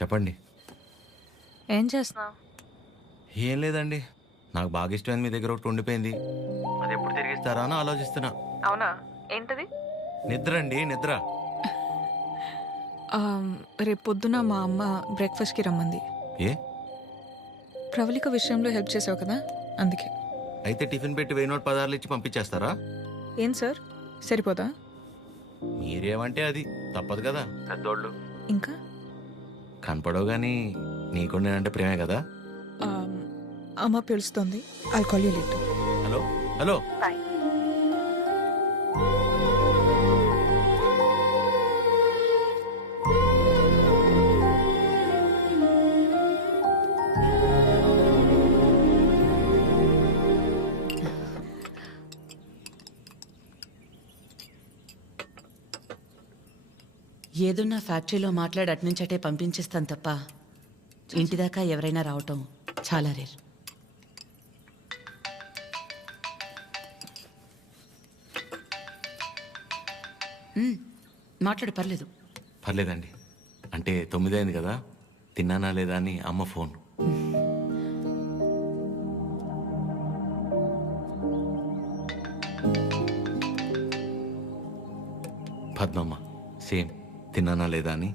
చెప్పండి. ఏం చేస్తున్నావు? ఏం లేదండి, నాకు బాగా ఇష్టమైంది మీ దగ్గర ఒకటి ఉండిపోయింది. అది ఎప్పుడు తిరిగిస్తారా అని ఆలోచిస్తున్నా. అవునా, ఏంటది? నిద్ర అండి, నిద్ర. రేపు పొద్దున మా అమ్మ బ్రేక్ఫాస్ట్కి రమ్మంది. ఏ? ప్రవళిక విషయంలో హెల్ప్ చేసావు కదా, అందుకే. అయితే టిఫిన్ పెట్టి 1000 నోట్ 16 ఇచ్చి పంపించేస్తారా? ఏం సార్, సరిపోదా? మీరేమంటే అది తప్పదు కదా, పెద్దోళ్ళు. ఇంకా కనపడవు కానీ నీకు నేనంటే ప్రేమే కదా. అమ్మ పిలుస్తుంది, I'll call you later. Hello hello. Bye. ఏదున్నా ఫ్యాక్టరీలో మాట్లాడి అట్నుంచటే పంపించేస్తాను తప్ప ఇంటిదాకా ఎవరైనా రావటం చాలా రేర్. మాట్లాడు, పర్లేదు. పర్లేదండి, అంటే 9 అయింది కదా, తిన్నానా లేదా అని అమ్మ ఫోన్. పద్మమ్మ సేమ్ తిన్నానా లేదా అని.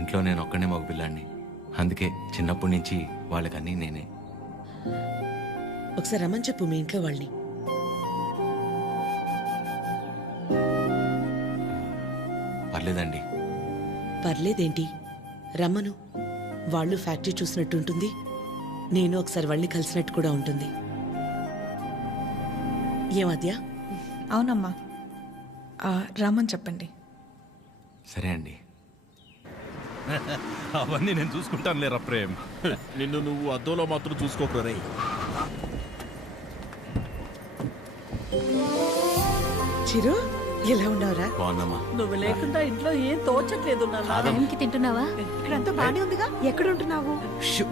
ఇంట్లో నేను ఒక్కనే మగపిల్లాడిని, అందుకే చిన్నప్పటి నుంచి వాళ్ళకన్నీ నేనే. ఒకసారి రమ్మని చెప్పు మీ ఇంట్లో వాళ్ళని. పర్లేదండి. పర్లేదేంటి, రమ్మను. వాళ్ళు ఫ్యాక్టరీ చూసినట్టు ఉంటుంది, నేను ఒకసారి వాళ్ళని కలిసినట్టు కూడా ఉంటుంది. ఏమద్యా? అవునమ్మా, రామని చెప్పండి. సరే అండి. అవన్నీ నేను చూసుకుంటాను లేరా ప్రేమ్. నిన్ను నువ్వు అద్దంలో మాత్రం చూసుకోకరే. చిరు, ఎలా ఉన్నావురా? బాగున్నామా? నువ్వు లేకుండా ఇంట్లో ఏం తోచట్లేదు నాన్న. టైంకి తింటున్నావా? ఇక్కడంతా బానే ఉందిగా. ఎక్కడ ఉంటున్నావు? షూ!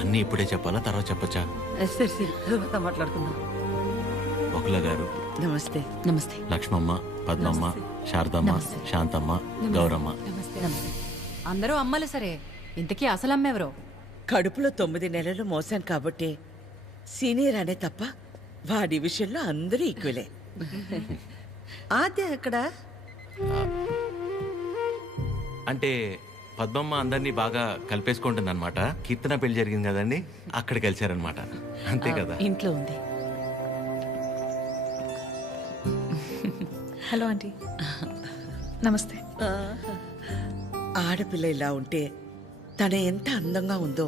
అన్నీ ఇప్పుడే చెప్పాలా, తర్వాత చెప్పచ్చా? సరే సరే, తర్వాత మాట్లాడుకుందాం. బకుల గారు, నమస్తే. నమస్తే. లక్ష్మమ్మ, పద్మమ్మ, శారదమ్మ, శాంతమ్మ, గౌరమ్మ. అందరూ అమ్మలు సరే, ఇంతకీ అసలు అమ్మెవరో? కడుపులో 9 నెలలు మోసాను కాబట్టి సీనియర్ అనే తప్ప వాడి విషయంలో అందరూ ఈక్వలే. ఆద్య ఎక్కడ? అంటే పద్మమ్మ అందరినీ బాగా కలిపేసుకుంటుంది అనమాట. కీర్తన పెళ్లి జరిగింది కదండి, అక్కడ కలిశారనమాట. అంతే కదా. ఇంట్లో ఉంది. హలో ఆంటీ, నమస్తే. ఆడపిల్ల ఇలా ఉంటే తన ఎంత అందంగా ఉందో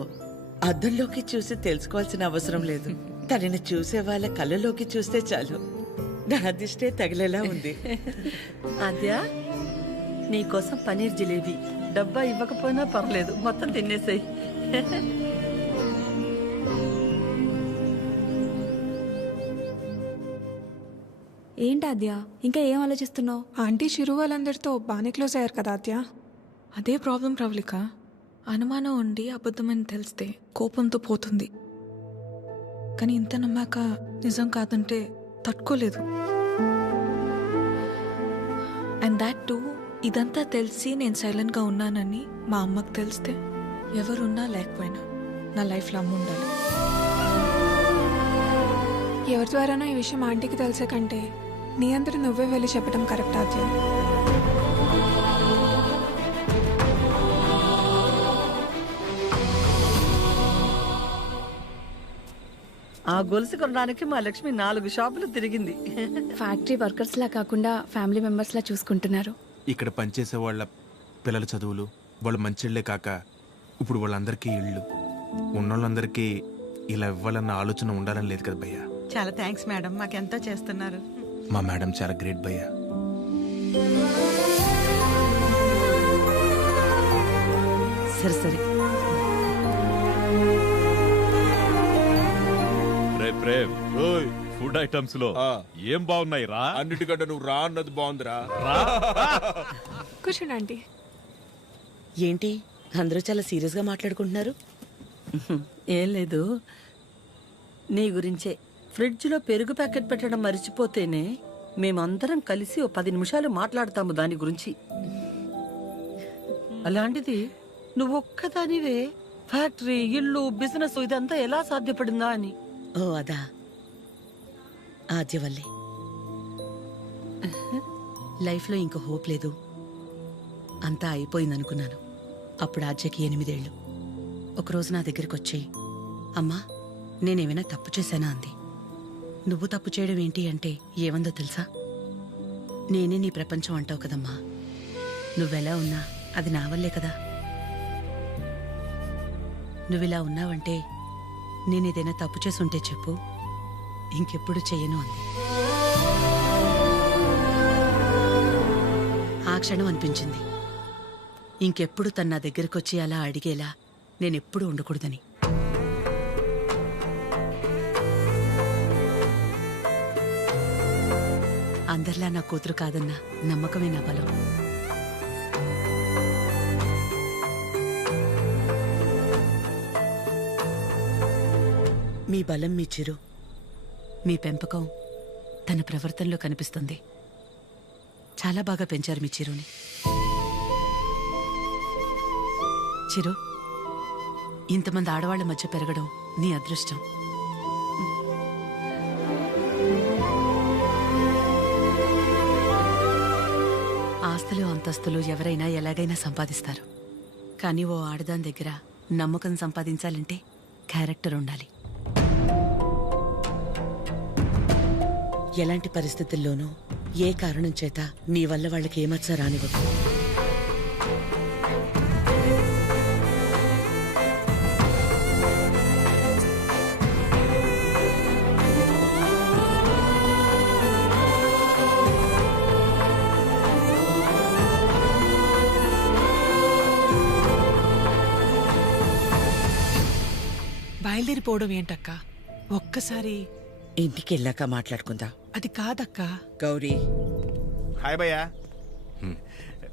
అద్దంలోకి చూసి తెలుసుకోవాల్సిన అవసరం లేదు. తనని చూసే వాళ్ళ కళ్ళలోకి చూస్తే చాలు. నా దిష్టే తగిలేలా ఉంది. ఆద్య, నీకోసం పనీర్ జిలేబీ డబ్బా ఇవ్వకపోయినా పర్లేదు, మొత్తం తినేసాయి. ఏంటి ఆద్య, ఇంకా ఏం ఆలోచిస్తున్నావు? ఆంటీ చిరు వాళ్ళందరితో బాగానే క్లోజ్ అయ్యారు కదా ఆద్య. అదే ప్రాబ్లం ప్రవళిక. అనుమానం ఉండి అబద్ధమని తెలిస్తే కోపంతో పోతుంది, కానీ ఇంత నమ్మాక నిజం కాదంటే తట్టుకోలేదు. అండ్ దాట్ టూ, ఇదంతా తెలిసి నేను సైలెంట్గా ఉన్నానని మా అమ్మకు తెలిస్తే ఎవరున్నా లేకపోయినా నా లైఫ్లో అమ్మ ఉండాలి. ఎవరి ద్వారానో ఈ విషయం ఆంటీకి తెలిసే కంటే నీ అందరూ నువ్వే వెళ్ళి చెప్పడం కరెక్ట్ ఆద్య. ఆ గొలుసు కొనడానికి మా లక్ష్మి 4 షాపులు తిరిగింది. ఫ్యాక్టరీ వర్కర్స్ లా కాకుండా ఫ్యామిలీ మెంబర్స్ లా చూసుకుంటున్నారు. ఇక్కడ పనిచేసే వాళ్ళ పిల్లల చదువులు, వాళ్ళ మంచిళ్లే కాక ఇప్పుడు వాళ్ళందరికీ ఇళ్ళు ఉన్నోళ్ళందరికీ ఇలా ఇవ్వాలన్న ఆలోచన ఉండాలని లేదు కదా భయ్యా. చాలా థ్యాంక్స్ మేడం, మాకెంతో చేస్తున్నారు. మా మేడం చాలా గ్రేట్ భయ్యా. సరే సరే. రే ప్రేమ్, ఫుడ్ ఐటమ్స్ లో ఏం బాగున్నాయి రా? అన్నిటికంటే నువ్వు రా అన్నది బాగుందిరా. కూర్చోండి ఆంటీ. ఏంటి అందరూ చాలా సీరియస్గా మాట్లాడుకుంటున్నారు? ఏం లేదు, నీ గురించే. ఫ్రిడ్జ్లో పెరుగు ప్యాకెట్ పెట్టడం మర్చిపోతేనే మేమందరం కలిసి 10 నిమిషాలు మాట్లాడతాము దాని గురించి. అలాంటిది నువ్వొక్కదానివే ఫ్యాక్టరీ, ఇల్లు, బిజినెస్ ఇదంతా ఎలా సాధ్యపడిందా అని. ఓ అదా ఆద్య వల్లే. లైఫ్లో ఇంక హోప్ లేదు, అంతా అయిపోయిందనుకున్నాను. అప్పుడు ఆద్యకి 8 ఏళ్ళు. ఒకరోజు నా దగ్గరికి వచ్చి, అమ్మా నేనేమైనా తప్పు చేశానా అంది. నువ్వు తప్పు చేయడం ఏంటి అంటే ఏమందో తెలుసా? నేనే నీ ప్రపంచం అంటావు కదమ్మా, నువ్వెలా ఉన్నా అది నా వల్లే కదా. నువ్విలా ఉన్నావంటే నేనేదైనా తప్పు చేసుంటే చెప్పు, ఇంకెప్పుడు చెయ్యను అంది. ఆ క్షణం అనిపించింది ఇంకెప్పుడు తన నా దగ్గరకు వచ్చి అలా అడిగేలా నేనెప్పుడు ఉండకూడదని. అందరిలా నా కూతురు కాదన్న నమ్మకమే నా బలం. మీ బలం మీ చిరు, మీ పెంపకం తన ప్రవర్తనలో కనిపిస్తుంది. చాలా బాగా పెంచారు మీ చిరుని. చిరు, ఇంతమంది ఆడవాళ్ల మధ్య పెరగడం నీ అదృష్టం. ఆస్తులు అంతస్తులు ఎవరైనా ఎలాగైనా సంపాదిస్తారు, కానీ ఓ ఆడదాని దగ్గర నమ్మకం సంపాదించాలంటే క్యారెక్టర్ ఉండాలి. ఎలాంటి పరిస్థితుల్లోనూ ఏ కారణం చేత నీ వల్ల వాళ్ళకి ఏమచ్చా రానివ్వదు. బయలుదేరిపోవడం ఏంటక్క? ఒక్కసారి ఇంటికి వెళ్ళాక మాట్లాడుకుందాం. అది కాదక్క. గౌరీ, హాయ్ భయ్యా.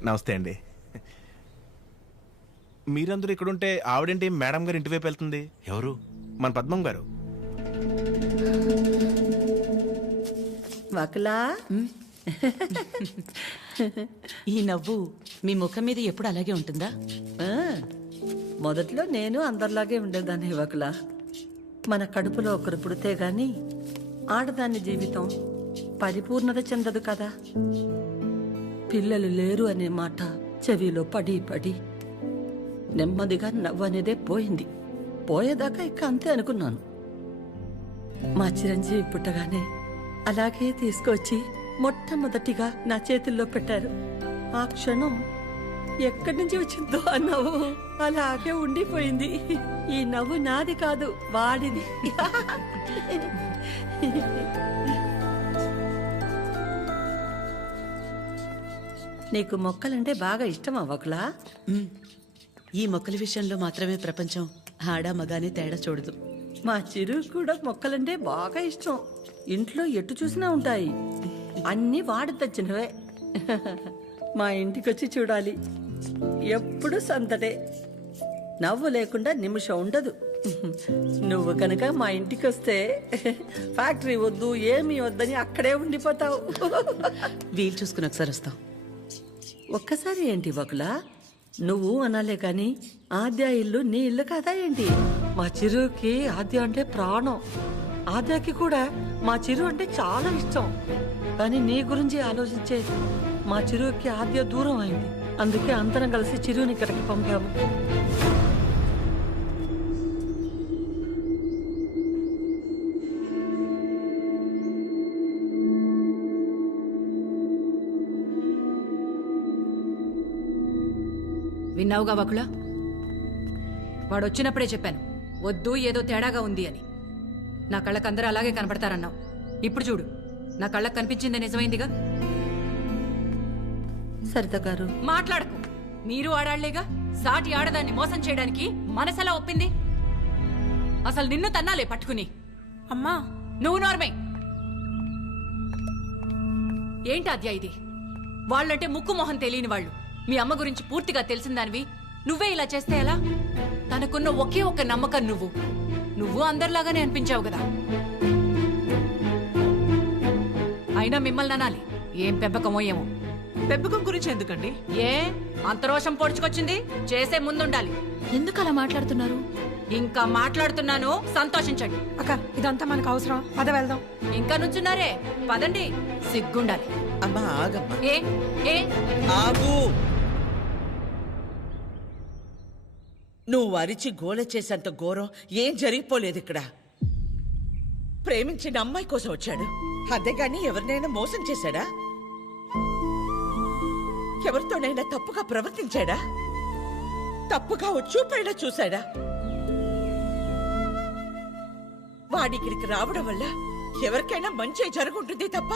నమస్తే అండి. మీరందరూ ఇక్కడుంటే ఆవిడేంటి మేడం గారు ఇంటివైపు వెళ్తుంది? ఎవరు? మన పద్మం గారు. వకులా, ఈ నవ్వు మీ ముఖం మీద ఎప్పుడు అలాగే ఉంటుందా? మొదట్లో నేను అందరిలాగే ఉండేదాన్ని యువకులా. మన కడుపులో ఒకరు పుడితే గాని ఆడదాని జీవితం పరిపూర్ణత చెందదు కదా. పిల్లలు లేరు అనే మాట చెవిలో పడి పడి నెమ్మదిగా నవ్వు అనేదే పోయింది. పోయేదాకా ఇక అంతే అనుకున్నాను. మా చిరంజీవి పుట్టగానే అలాగే తీసుకొచ్చి మొట్టమొదటిగా నా చేతుల్లో పెట్టారు. ఆ క్షణం ఎక్కడి నుంచి వచ్చిందో ఆ నవ్వు అలాగే ఉండిపోయింది. ఈ నవ్వు నాది కాదు, వాడిది. నీకు మొక్కలంటే బాగా ఇష్టమా వకులా? ఈ మొక్కల విషయంలో మాత్రమే ప్రపంచం ఆడా మగానే తేడా చూడదు. మా చిరు కూడా మొక్కలంటే బాగా ఇష్టం. ఇంట్లో ఎటు చూసినా ఉంటాయి. అన్నీ వాడి తెచ్చినవే. మా ఇంటికొచ్చి చూడాలి, ఎప్పుడు సందడే. నవ్వు లేకుండా నిమిషం ఉండదు. నువ్వు కనుక మా ఇంటికి వస్తే ఫ్యాక్టరీ వద్దు ఏమీ వద్దని అక్కడే ఉండిపోతావు. వీలు చూసుకుని ఒకసారి వస్తాం. ఒక్కసారి ఏంటి వకులా? నువ్వు అనాలే కాని ఆద్య ఇల్లు నీ ఇల్లు కాదా ఏంటి? మా చిరుకి ఆద్య అంటే ప్రాణం. ఆద్యకి కూడా మా చిరు అంటే చాలా ఇష్టం. కానీ నీ గురించి ఆలోచించే మా చిరుకి ఆద్య దూరం అయింది. అందుకే అందరం కలిసి చిరుని ఇక్కడికి పంపాము. విన్నావుగా వకుల? వాడు వచ్చినప్పుడే చెప్పాను, వద్దు ఏదో తేడాగా ఉంది అని. నా కళ్ళకు అందరూ అలాగే కనపడతారన్నావు. ఇప్పుడు చూడు, నా కళ్ళకు కనిపించింది నిజమైందిగా. సరిత గారు, మాట్లాడకు. మీరు ఆడాళ్లేగా. సాటి ఆడదాన్ని మోసం చేయడానికి మనసెలా ఒప్పింది? అసలు నిన్ను తన్నాలే పట్టుకుని. అమ్మా, నువ్వు నోర్మే. ఏంటి అద్యా ఇది? వాళ్ళంటే ముక్కు మొహం తెలియని వాళ్ళు. మీ అమ్మ గురించి పూర్తిగా తెలిసిందానివి నువ్వే ఇలా చేస్తే ఎలా? తనకున్న ఒకే ఒక్క నమ్మకం నువ్వు అందరిలాగానే అనిపించావు కదా. అయినా మిమ్మల్ని అనాలి, ఏం పెంపకమో ఏమో. పెంపకం గురించి ఎందుకండి? ఏ అంత రోషం పొడుచుకొచ్చింది? చేసే ముందుండాలి. ఎందుకు అలా మాట్లాడుతున్నారు? ఇంకా మాట్లాడుతున్నాను, సంతోషించండి. అక్క ఇదంతా మనకు అవసరం, పద వెళ్దాం. ఇంకా నుంచున్నారే, పదండి. సిగ్గుండాలి. అమ్మా ఆగమ్మా, ఏ ఏ ఆగు. నువ్వు అరిచి గోల చేసేంత ఘోరం ఏం జరిగిపోలేదు ఇక్కడ. ప్రేమించిన అమ్మాయి కోసం వచ్చాడు, అంతేగాని ఎవరినైనా మోసం చేశాడా? ఎవరితోనైనా తప్పుగా ప్రవర్తించాడా? తప్పుగా చూపైనా చూశాడా? వాడిక్కడికి రావడం వల్ల ఎవరికైనా మంచి జరుగుంటుంది తప్ప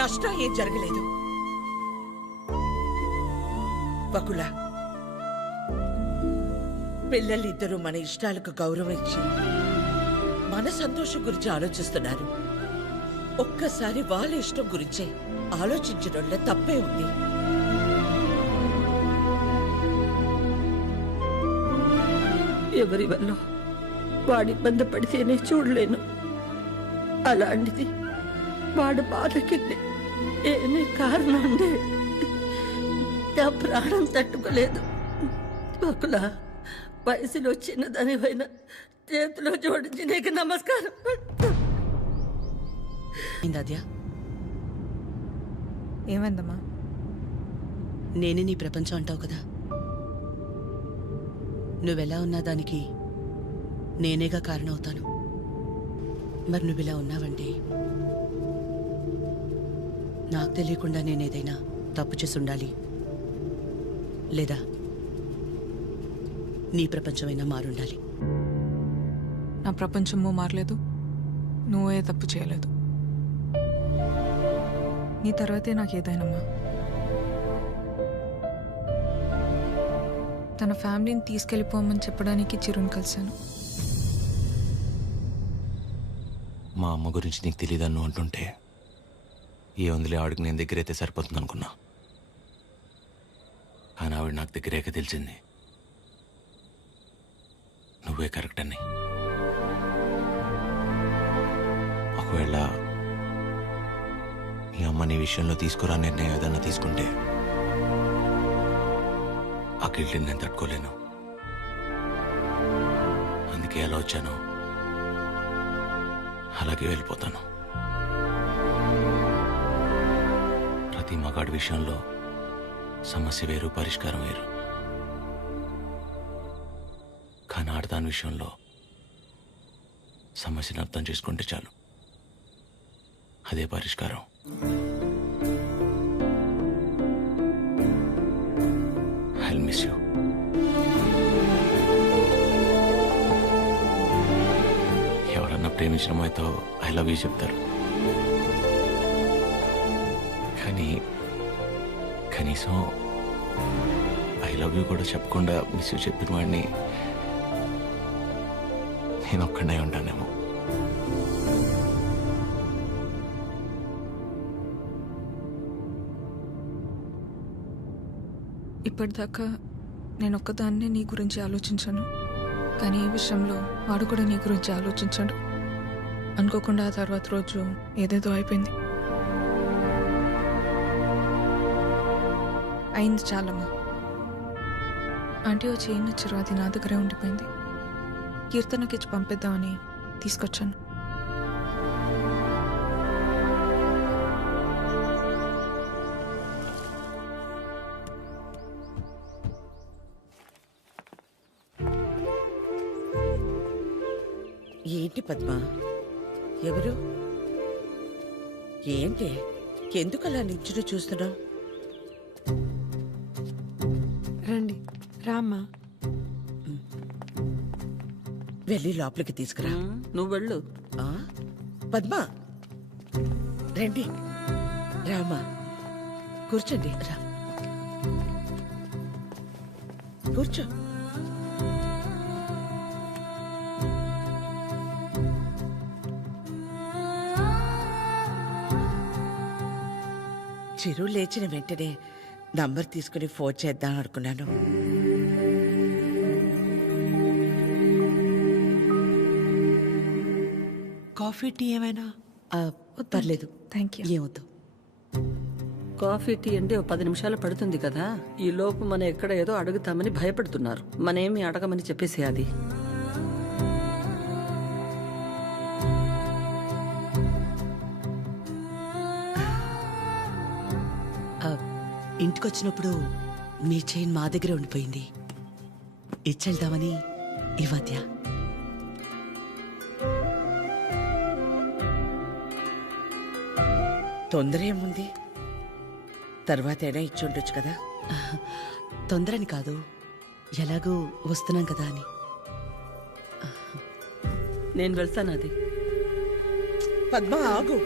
నష్టం ఏం జరగలేదు. వకుల, పిల్లలిద్దరూ మన ఇష్టాలకు గౌరవం ఇచ్చి మన సంతోషం గురించి ఆలోచిస్తున్నారు. ఒక్కసారి వాళ్ళ ఇష్టం గురించే ఆలోచించడంలో తప్పే ఉంది. ఎవరి వల్ల వాడి ఇబ్బంది పడితేనే చూడలేను. అలాంటిది వాడు బాధకి ఏమీ కారణం ఉండే నా ప్రాణం తట్టుకోలేదు. బకులా, వయసులో చిన్నదానివైనా చేతిలో జోడించి నీకు నమస్కారం. ఆద్య, ఏమైందమ్మా? నేనే నీ ప్రపంచం అంటావు కదా. నువ్వెలా ఉన్నా దానికి నేనేగా కారణమవుతాను. మరి నువ్విలా ఉన్నావంటే నాకు తెలియకుండా నేనేదైనా తప్పు చేసి ఉండాలి, లేదా నీ ప్రపంచమైనా మారుండాలి. నా ప్రపంచము మారలేదు, నువ్వే తప్పు చేయలేదు. నీ తర్వాతే నాకు ఏదైనమ్మా. తన ఫ్యామిలీని తీసుకెళ్ళిపోమని చెప్పడానికి చిరుని కలిశాను. మా అమ్మ గురించి నీకు తెలియదని నువ్వు అంటుంటే ఏ వందలే ఆవిడకి నేను దగ్గరైతే సరిపోతుంది అనుకున్నా. కానీ ఆవిడ నాకు దగ్గరేక తెలిసింది నువ్వే కరెక్ట్ అని. ఒకవేళ మీ అమ్మ నీ విషయంలో తీసుకురా నిర్ణయం ఏదన్నా తీసుకుంటే ఆ గిల్ట్ని నేను తట్టుకోలేను. అందుకే ఎలా వచ్చాను అలాగే వెళ్ళిపోతాను. ప్రతి మగాడి విషయంలో సమస్య వేరు, పరిష్కారం వేరు. కానీ ఆడదాని విషయంలో సమస్యను అర్థం చేసుకుంటే చాలు, అదే పరిష్కారం. I'll miss you. ఎవరన్నా ప్రేమించిన అమ్మాయితో ఐ లవ్ యూ చెప్తారు, కానీ కనీసం ఐ లవ్ యూ కూడా చెప్పకుండా మిస్ యూ చెప్పిన వాడిని నేను ఒక్కడే ఉంటానేమో. ఇప్పటిదాకా నేను ఒక్కదాన్నే నీ గురించి ఆలోచించాను, కానీ ఈ విషయంలో వాడు కూడా నీ గురించి ఆలోచించాడు. అనుకోకుండా ఆ తర్వాత రోజు ఏదేదో అయిపోయింది. అయింది చాలమ్మా. ఆంటీ వచ్చి ఏం నచ్చారు, అది నా దగ్గరే ఉండిపోయింది. కీర్తనకి ఇచ్చి పంపిద్దామని తీసుకొచ్చాను. ఏంటి పద్మ, ఎవరు? ఏంటి, ఎందుకు అలా నించుని చూస్తున్నావు? రండి, రామ్మా. వెళ్ళి లోపలికి తీసుకురా. నువ్వు వెళ్ళు. ఆ? పద్మ, రండి, రామా, కూర్చోండి. రా, కూర్చో. చిరు లేచిన వెంటనే నంబర్ తీసుకుని ఫోన్ చేద్దాం అనుకున్నాను. కాఫీ టీ ఏమైనా? పర్లేదు, థ్యాంక్ యూ. ఏమొద్దు. కాఫీ టీ అంటే 10 నిమిషాలు పడుతుంది కదా. ఈ లోపు మనం ఎక్కడ ఏదో అడుగుతామని భయపడుతున్నారు. మనేమి అడగమని చెప్పేసేయాలి. ఇంటికొచ్చినప్పుడు మీ చైన్ మా దగ్గరే ఉండిపోయింది. ఇచ్చెళ్దామని ఈ మధ్య. తొందర ఏముంది, తర్వాత అయినా ఇచ్చి ఉండొచ్చు కదా. తొందరని కాదు, ఎలాగూ వస్తున్నాం కదా అని. నేను వెళ్తాను. అది పద్మ ఆగు,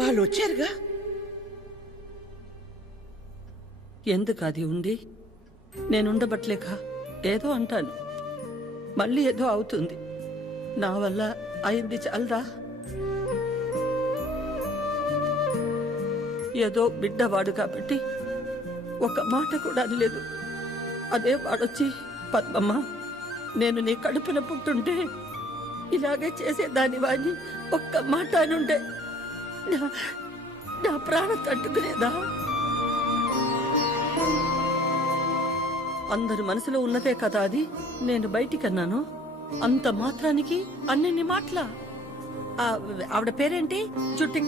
వాళ్ళు వచ్చారుగా. ఎందుకు అది ఉండి నేనుండబట్లేక ఏదో అంటాను, మళ్ళీ ఏదో అవుతుంది. నా వల్ల అయింది చాలదా? ఏదో బిడ్డవాడు కాబట్టి ఒక మాట కూడా అనలేదు. అదే వాడొచ్చి, పద్మమ్మ నేను నీ కడుపున పుట్టుంటే ఇలాగే చేసేదాని వాడిని ఒక్క మాట అనుండే నా ప్రాణం తట్టుకునేదా? అందరి మనసులో ఉన్నదే కదా అది. నేను బయటికన్నాను, అంత మాత్రానికి అన్ని మాటలా. ఆవిడ పేరేంటి? చుట్టూ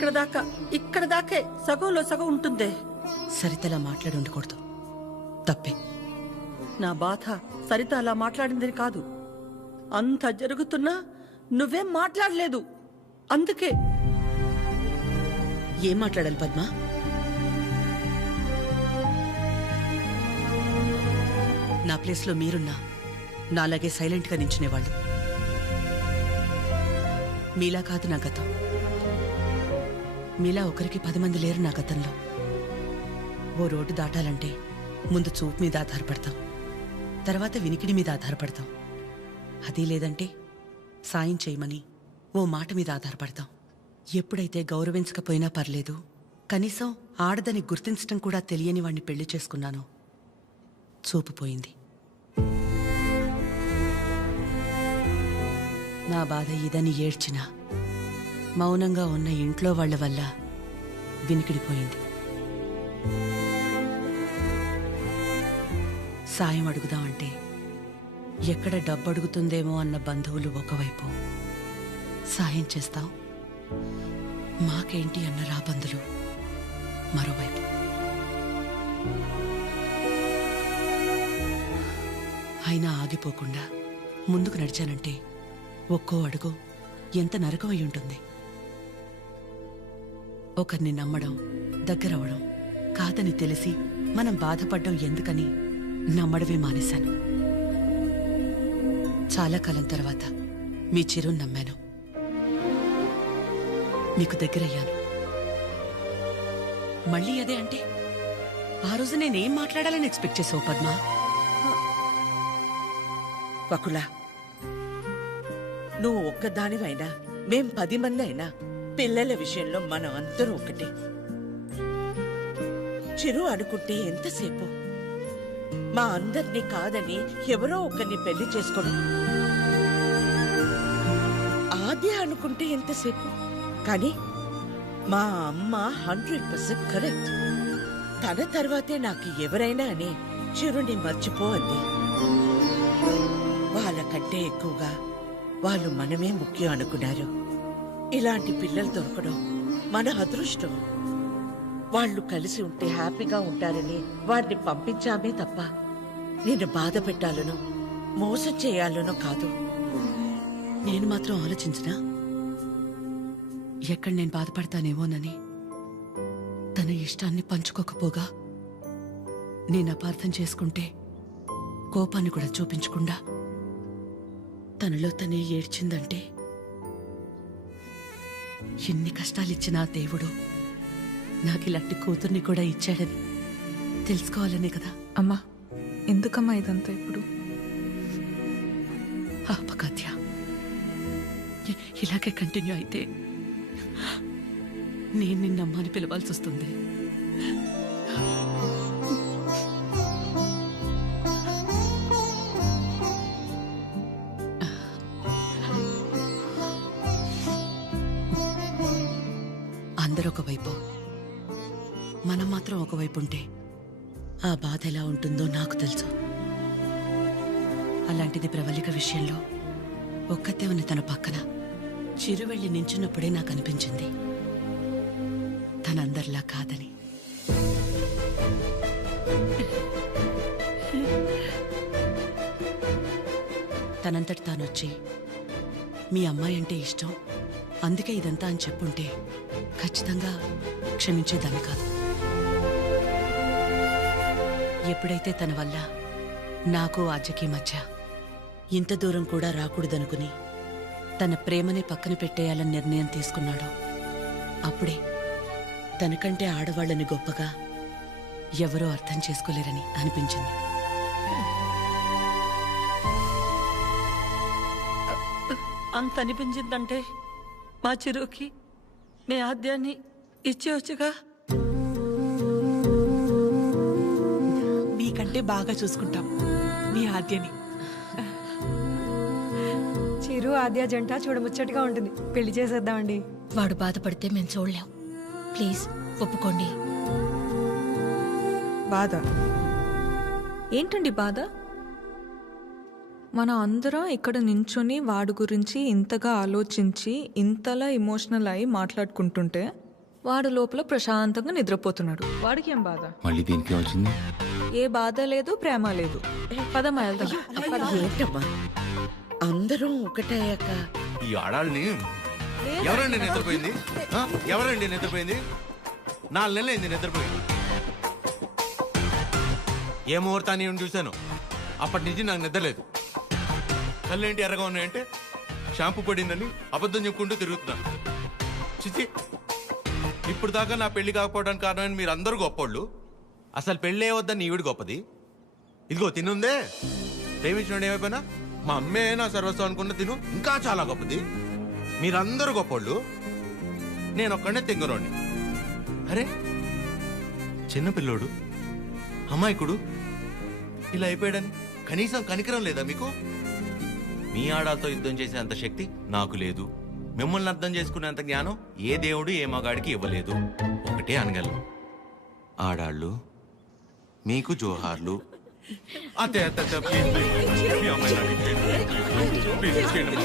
ఇక్కడ దాకే సగంలో సగం ఉంటుందే. సరితలా మాట్లాడి ఉండకూడదు, తప్పే. నా బాధ సరిత అలా మాట్లాడిందని కాదు, అంత జరుగుతున్నా నువ్వేం మాట్లాడలేదు. అందుకే. ఏం మాట్లాడాలి పద్మ? నా ప్లేస్లో మీరున్నా నాలాగే సైలెంట్గా నించునేవాళ్ళు. మీలా కాదు నా గతం. మీలా ఒకరికి 10 మంది లేరు నా గతంలో. ఓ రోడ్డు దాటాలంటే ముందు చూపు మీద ఆధారపడతాం, తర్వాత వినికిడి మీద ఆధారపడతాం. అది లేదంటే సాయం చేయమని ఓ మాట మీద ఆధారపడతాం. ఎప్పుడైతే గౌరవించకపోయినా పర్లేదు, కనీసం ఆడదని గుర్తించటం కూడా తెలియని వాణ్ణి పెళ్లి చేసుకున్నానో చూపు పోయింది. నా బాధ ఇదని ఏడ్చినా మౌనంగా ఉన్న ఇంట్లో వాళ్ల వల్ల వినికిడిపోయింది. సాయం అడుగుదామంటే ఎక్కడ డబ్బు అడుగుతుందేమో అన్న బంధువులు ఒకవైపు, సాయం చేస్తాం మాకేంటి అన్న రాబందులు మరోవైపు. అయినా ఆగిపోకుండా ముందుకు నడిచానంటే ఒక్కో అడుగు ఎంత నరకం అయి ఉంటుంది. ఒకరిని నమ్మడం, దగ్గరవడం కాదని తెలిసి మనం బాధపడ్డం ఎందుకని నమ్మడమే మానేశాను. చాలా కాలం తర్వాత మీ చిరుని నమ్మాను, మీకు దగ్గరయ్యాను. మళ్ళీ అదే అంటే ఆ రోజు నేనేం మాట్లాడాలని ఎక్స్పెక్ట్ చేసావు పద్మ? వకులా, నువ్వు ఒక్కదానివైనా మేం 10 మంది అయినా పిల్లల విషయంలో మనం అందరూ ఒకటే. చిరు అనుకుంటే ఎంతసేపు మా అందరినీ కాదని ఎవరో ఒకరిని పెళ్లి చేసుకోవడం, ఆద్య అనుకుంటే ఎంతసేపు. కానీ మా అమ్మ 100% కరెక్ట్. తన తర్వాతే నాకు ఎవరైనా అని చిరుని మర్చిపో అంది. వాళ్ళకంటే ఎక్కువగా వాళ్ళు మనమే ముఖ్యం అనుకున్నారు. ఇలాంటి పిల్లలు దొరకడం మన అదృష్టం. వాళ్ళు కలిసి ఉంటే హ్యాపీగా ఉంటారని వాడిని పంపించామే తప్ప నిన్ను బాధ పెట్టాలనో మోసం చేయాలనో కాదు. నేను మాత్రం ఆలోచించినా ఎక్కడ నేను బాధపడతానేమోనని. తన ఇష్టాన్ని పంచుకోకపోగా నేను అపార్థం చేసుకుంటే కోపాన్ని కూడా చూపించకుండా తనలో తనే ఏడ్చిందంటే ఎన్ని కష్టాలిచ్చినా దేవుడు నాకిలాంటి కూతుర్ని కూడా ఇచ్చాడని తెలుసుకోవాలనే కదా. అమ్మా, ఎందుకమ్మా ఇదంతా ఇప్పుడు? ఆపకాత్య, ఇలాగే కంటిన్యూ అయితే నేను నిన్నమ్మని పిలవాల్సి వస్తుంది. అందరూ ఒకవైపు మనం మాత్రం ఒకవైపు ఉంటే ఆ బాధ ఎలా ఉంటుందో నాకు తెలుసు. అలాంటిది ప్రవళిక విషయంలో ఒక్కతే ఉన్న తన పక్కన చిరు వెళ్ళి నించున్నప్పుడే నాకు అనిపించింది తనందరిలా కాదని. తనంతటి తానొచ్చి మీ అమ్మాయి అంటే ఇష్టం అందుకే ఇదంతా అని చెప్పుంటే ఖచ్చితంగా క్షమించేదాన్ని కాదు. ఎప్పుడైతే తన వల్ల నాకు ఆద్యకి మధ్య ఇంత దూరం కూడా రాకూడదనుకుని తన ప్రేమని పక్కన పెట్టేయాలని నిర్ణయం తీసుకున్నాడో అప్పుడే తనకంటే ఆడవాళ్ళని గొప్పగా ఎవరూ అర్థం చేసుకోలేరని అనిపించింది. అంత అనిపించిందంటే మా చిరుకి మీ ఆద్యాన్ని ఇచ్చేవచ్చుగా. మీకంటే బాగా చూసుకుంటాం మీ ఆద్యని. చిరు ఆద్య జంట చూడముచ్చటగా ఉంటుంది. పెళ్లి చేసేద్దామండి. వాడు బాధపడితే మేము చూడలేం. ప్లీజ్ ఒప్పుకోండి. బాధ ఏంటండి బాధ? మన అందరం ఇక్కడ నించొని వాడి గురించి ఇంతగా ఆలోచించి ఇంతలా ఎమోషనల్ అయి మాట్లాడుకుంటుంటే వాడు లోపల ప్రశాంతంగా నిద్రపోతున్నాడు. వాడికి ఏం బాధ? మళ్ళీ దీనికి వచ్చింది. ఏ బాధ లేదు, ప్రేమ లేదు. పదమ్మా వెళ్దాం. ఏంటమ్మా అందరం ఒకటయ్యాక ఈ ఆడాళ్ళని ఎవరండి నిద్రపోయింది? ఆ? ఎవరండి నిద్రపోయింది? 4 నెలలు అయింది నిద్రపోయింది. ఏ ముహూర్తాన్ని చూశాను అప్పటి నుంచి నాకు నిద్రలేదు. కళ్ళేంటి ఎర్రగా ఉన్నాయంటే షాంపూ పడిందని అబద్ధం చెప్పుకుంటూ తిరుగుతున్నాను. చిచి, ఇప్పుడు దాకా నా పెళ్లి కాకపోవడానికి కారణమైన మీరు అందరూ గొప్పోళ్ళు. అసలు పెళ్ళే వద్దని ఈవిడ గొప్పది. ఇదిగో తినుందే, ప్రేమించినాడు ఏమైపోయినా మా అమ్మే నా సర్వస్వం అనుకున్న తిను ఇంకా చాలా గొప్పది. మీరందరూ గొప్పోళ్ళు, నేను ఒక్కడే తెంగరోండి. అరే చిన్నపిల్లోడు, అమాయకుడు ఇలా అయిపోయాడని కనీసం కనికరం లేదా మీకు? మీ ఆడాలతో యుద్ధం చేసేంత శక్తి నాకు లేదు. మిమ్మల్ని అర్థం చేసుకునేంత జ్ఞానం ఏ దేవుడు ఏ మగాడికి ఇవ్వలేదు. ఒకటే అనగలను, ఆడాళ్ళు మీకు జోహార్లు. అతే అతే అతే, ప్లీజ్ ప్లీజ్. మీ అమ్మాయి నాకు ఇచ్చేయండి, ప్లీజ్ ఇచ్చేయండి.